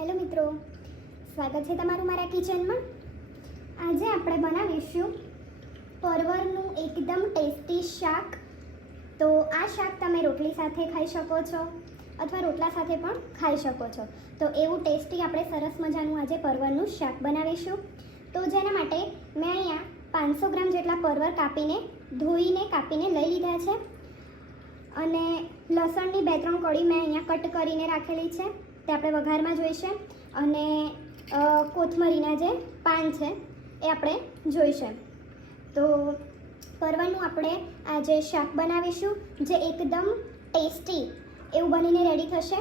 Hello મિત્રો, સ્વાગત છે તમારું મારા કિચનમાં. આજે આપણે બનાવીશું પરવરનું એકદમ ટેસ્ટી શાક. તો આ શાક તમે રોટલી સાથે ખાઈ શકો છો અથવા રોટલા સાથે પણ ખાઈ શકો છો. તો એવું ટેસ્ટી આપણે સરસ મજાનું આજે પરવરનું શાક બનાવીશું. તો જેના માટે મેં અહીંયા પાંચસો ગ્રામ જેટલા પરવર કાપીને, ધોઈને કાપીને લઈ લીધા છે. અને લસણની બે ત્રણ કળી મેં અહીંયા કટ કરીને રાખેલી છે. તે આપણે વઘારમાં જોઈશે અને કોથમરીના જે પાન છે એ આપણે જોઈશે. તો પરવાનું આપણે આજે શાક બનાવીશું જે એકદમ ટેસ્ટી એવું બનીને રેડી થશે.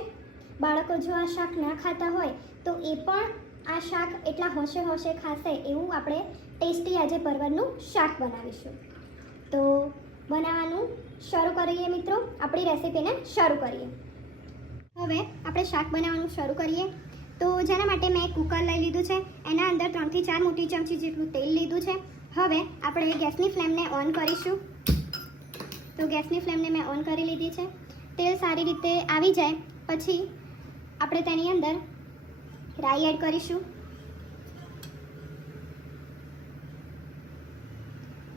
બાળકો જો આ શાક ના ખાતા હોય તો એ પણ આ શાક એટલા હોશે હોશે ખાશે એવું આપણે ટેસ્ટી આજે પરવરનું શાક બનાવીશું. તો બનાવવાનું શરૂ કરીએ મિત્રો. આપણી રેસીપીને શરૂ કરીએ. હવે આપણે શાક બનાવવાનું શરૂ કરીએ. તો જેના માટે મેં કુકર લઈ લીધું છે. એના અંદર ત્રણથી ચાર મોટી ચમચી જેટલું તેલ લીધું છે. હવે આપણે ગેસની ફ્લેમને ઓન કરીશું. તો ગેસની ફ્લેમને મેં ઓન કરી લીધી છે. તેલ સારી રીતે આવી જાય. પછી આપણે તેની અંદર રાઈ એડ કરીશું.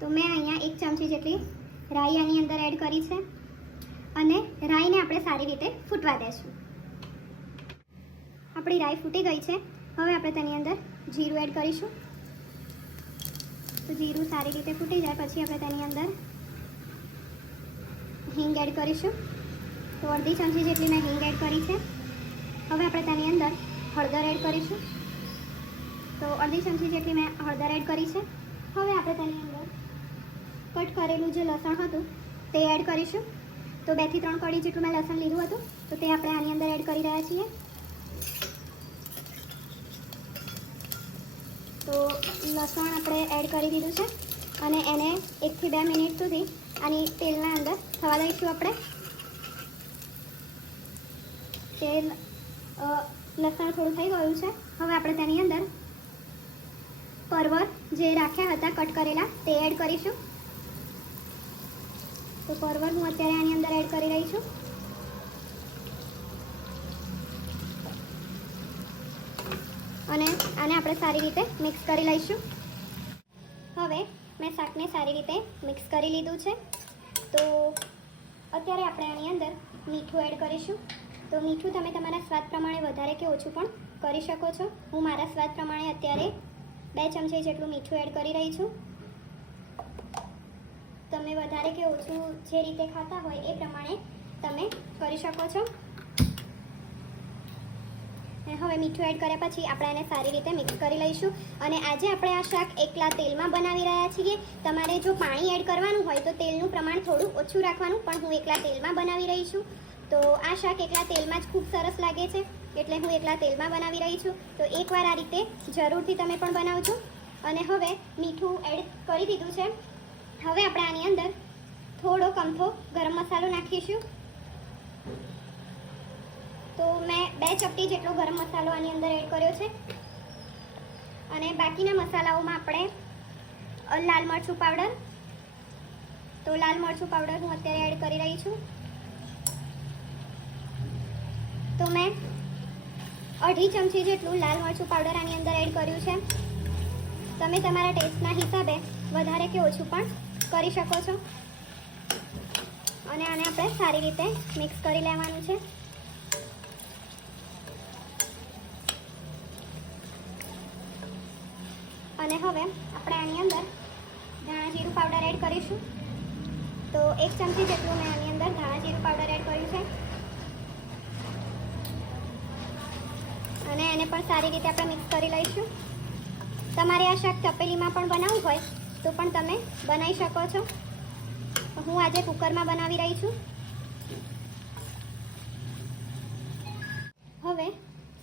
તો મેં અહીંયા એક ચમચી જેટલી રાઈ આની અંદર એડ કરી છે. અને રાઈને આપણે સારી રીતે ફૂટવા દેશું. આપણી રાઈ ફૂટી ગઈ છે. હવે આપણે તેની અંદર જીરું એડ કરીશું. તો જીરું સારી રીતે ફૂટી જાય, પછી આપણે તેની અંદર હિંગ એડ કરીશું. તો અડધી ચમચી જેટલી મેં હિંગ એડ કરી છે. હવે આપણે તેની અંદર હળદર એડ કરીશું. તો અડધી ચમચી જેટલી મેં હળદર એડ કરી છે. હવે આપણે તેની અંદર કટ કરેલું જે લસણ હતું, તે એડ કરીશું. તો બેથી ત્રણ કળી જેટલું મેં લસણ લીધું હતું, તો તે આપણે આની અંદર એડ કરી રહ્યા છીએ. તો લસણ આપણે એડ કરી દીધું છે, અને એને એકથી બે મિનિટ સુધી આની તેલના અંદર થવા દઈશું આપણે. તેલ લસણ થોડું થઈ ગયું છે, હવે આપણે તેની અંદર પરવર જે રાખ્યા હતા, કટ કરેલા, તે એડ કરીશું. તો પરવર હું અત્યારે આની અંદર એડ કરી રહી છું. અને આને આપણે સારી રીતે મિક્સ કરી લઈશું. હવે મેં શાકને સારી રીતે મિક્સ કરી લીધું છે. તો અત્યારે આપણે આની અંદર મીઠું એડ કરીશું. તો મીઠું તમે તમારા સ્વાદ પ્રમાણે વધારે કે ઓછું પણ કરી શકો છો. હું મારા સ્વાદ પ્રમાણે અત્યારે બે ચમચી જેટલું મીઠું એડ કરી રહી છું. તમે વધારે કે ઓછું જે રીતે ખાતા હોય એ પ્રમાણે તમે કરી શકો છો. હવે મીઠું એડ કર્યા પછી આપણે એને સારી રીતે મિક્સ કરી લઈશું. અને આજે આપણે આ શાક એકલા તેલમાં બનાવી રહ્યા છીએ. તમારે જો પાણી એડ કરવાનું હોય તો તેલનું પ્રમાણ થોડું ઓછું રાખવાનું, પણ હું એકલા તેલમાં બનાવી રહી છું. તો આ શાક એકલા તેલમાં જ ખૂબ સરસ લાગે છે, એટલે હું એકલા તેલમાં બનાવી રહી છું. તો એકવાર આ રીતે જરૂરથી તમે પણ બનાવજો. અને હવે મીઠું એડ કરી દીધું છે. હવે આપણે આની અંદર થોડો કમથો ગરમ મસાલો નાખીશું. તો મેં બે ચપટી જેટલો ગરમ મસાલો આની અંદર એડ કર્યો છે. અને બાકીના મસાલાઓમાં આપણે લાલ મરચું પાવડર. તો લાલ મરચું પાવડર હું અત્યારે એડ કરી રહી છું. તો મેં અઢી ચમચી જેટલું લાલ મરચું પાવડર આની અંદર એડ કર્યું છે. તમે તમારા ટેસ્ટના હિસાબે વધારે કે ઓછું પણ કરી શકો છો. અને આને આપણે સારી રીતે મિક્સ કરી લેવાનું છે. અને હવે આપણે આની અંદર ધાણા જીરું પાવડર એડ કરીશું. તો એક ચમચી જેટલું મેં આની અંદર ધાણા જીરું પાવડર એડ કર્યું છે. અને એને પણ સારી રીતે આપણે મિક્સ કરી લઈશું. તમારે આ શાક તપેલીમાં પણ બનાવવું હોય તો પણ તમે બનાવી શકો છો. હું આજે કુકરમાં બનાવી રહી છું. હવે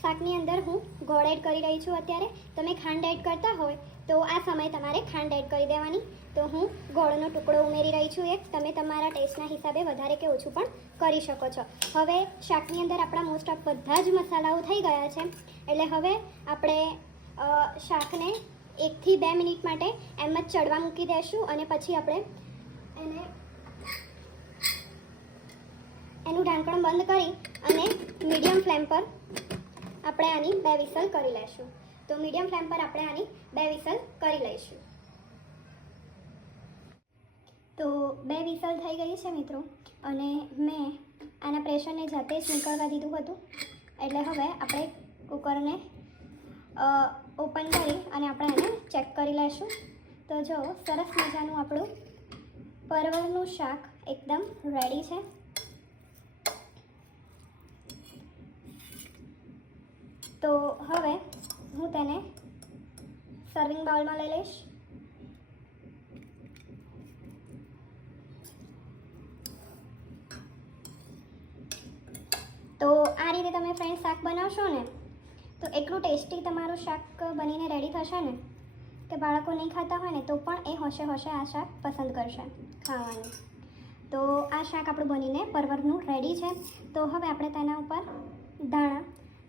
શાકની અંદર હું ગોળ એડ કરી રહી છું અત્યારે. તમે ખાંડ એડ કરતા હોય તો આ સમયે તમારે ખાંડ એડ કરી દેવાની. તો હું ગોળનો ટુકડો ઉમેરી રહી છું એક. તમે તમારા ટેસ્ટના હિસાબે વધારે કે ઓછું પણ કરી શકો છો. હવે શાકની અંદર આપણા મોસ્ટ ઓફ બધા જ મસાલાઓ થઈ ગયા છે. એટલે હવે આપણે શાકને એકથી બે મિનિટ માટે એમ જ ચડવા મૂકી દઈશું અને પછી આપણે એને એનું ઢાંકણ બંધ કરી અને મીડિયમ ફ્લેમ પર આપણે આની બે વિસલ કરી લઈશું. તો મીડિયમ ફ્લેમ પર આપણે આની બે વિસલ કરી લઈશું. તો બે વિસલ થઈ ગઈ છે મિત્રો અને મેં આના પ્રેશરને જાતે જ નીકળવા દીધું હતું. એટલે હવે આપણે કુકરને ઓપન કરી અને આપણે એને ચેક કરી લઈશું. તો જો, સરસ મજાનું આપણું પરવળનું શાક એકદમ રેડી છે. તો હવે હું તેને સર્વિંગ બાઉલમાં લઈ લઈશ. તો આ રીતે તમે ફ્રેન્ડ શાક બનાવશો ને તો એટલું ટેસ્ટી તમારું શાક બનીને રેડી થશે ને કે બાળકો નહીં ખાતા હોય ને, તો પણ એ હોશે હોશે આ શાક પસંદ કરશે ખાવાનું. તો આ શાક આપણું બનીને પરવરનું રેડી છે. તો હવે આપણે તેના ઉપર ધાણા,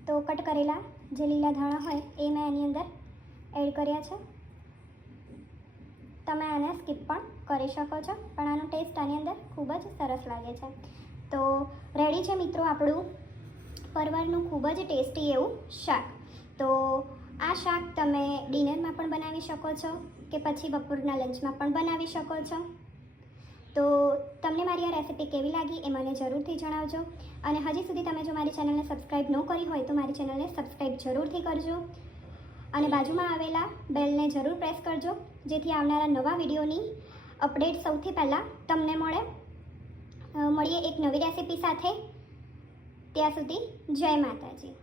તો કટ કરેલા જે લીલા ધાણા હોય એ મેં એની અંદર એડ કર્યા છે. તમે આને સ્કીપ પણ કરી શકો છો, પણ આનો ટેસ્ટ આની અંદર ખૂબ જ સરસ લાગે છે. તો રેડી છે મિત્રો આપણું પરવરનું ખૂબ જ ટેસ્ટી એવું શાક. તો આ શાક તમે ડિનરમાં પણ બનાવી શકો છો કે પછી બપોરના લંચમાં પણ બનાવી શકો છો. તો તમને મારી આ રેસિપી કેવી લાગી એ મને જરૂરથી જણાવજો. અને હજી સુધી તમે જો મારી ચેનલને સબસ્ક્રાઈબ ન કરી હોય તો મારી ચેનલને સબસ્ક્રાઈબ જરૂરથી કરજો. અને બાજુમાં આવેલા બેલને જરૂર પ્રેસ કરજો, જેથી આવનારા નવા વિડીયોની અપડેટ સૌથી પહેલાં તમને મળે. મળીએ એક નવી રેસિપી સાથે. ત્યાં સુધી જય માતાજી.